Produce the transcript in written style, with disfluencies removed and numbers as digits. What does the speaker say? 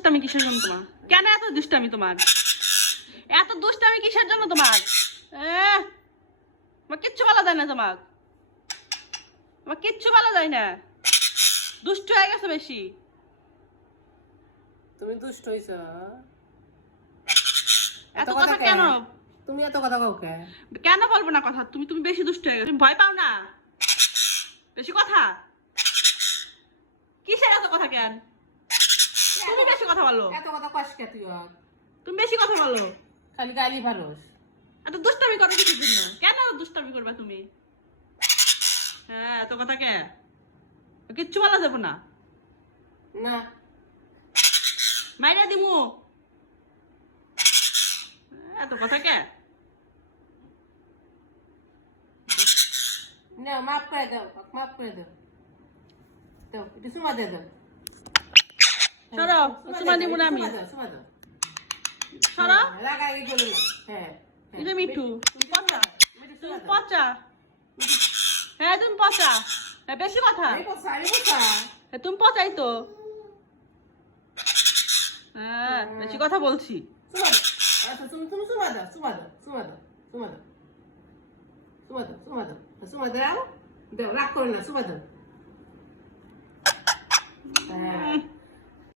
দুষ্টামি কিসের জন্য তোমার? কেন এত দুষ্টামি তোমার? এত দুষ্টামি কিসের জন্য তোমার? আমার কিচ্ছু বলা যায় না তোমার, আমার কিচ্ছু বলা যায় না। দুষ্ট হয়ে গেছে বেশি। তুমি দুষ্ট হইছ। এত কথা কেন? তুমি এত কথা কাও কে? কেন বলবো না কথা? তুমি তুমি বেশি দুষ্ট হয়ে গেছো। তুমি ভয় পাও না? বেশি কথা কিসের? এত কথা কেন? তুমি বেশি কথা বলো। এত কথা কষ্ট কে তুই? তুমি বেশি কথা বলো, খালি গালি ভারস। এত দুষ্টামি করো কিসের জন্য? কেন দুষ্টামি করবে তুমি? হ্যাঁ, এত কথা কে? কিচ্ছু বলা যাবে না। না মাইরা দিমু। এত কথা কে? না, মাফ করে দাও, মাফ করে দাও। দাও, একটু সুমা দে দাও। সরো, সুমা দিব না আমি। সুমা দাও। সরো। লাগাই গেল না। হ্যাঁ। এই যে মিঠু, তুমি পচা, তুমি পচা। হ্যাঁ, তুমি পচা। হ্যাঁ, বেশি কথা। আরে পচা, আরে পচা। হ্যাঁ, তুমি পচাই তো। হ্যাঁ, বেশি কথা বলছি। সুমা দাও। আচ্ছা, তুমি সুমা দাও, সুমা দাও, সুমা দাও, সুমা দাও। সুমা দাও, সুমা দাও। সুমা দাও। দাও, রাগ করো না, সুমা দাও। হ্যাঁ।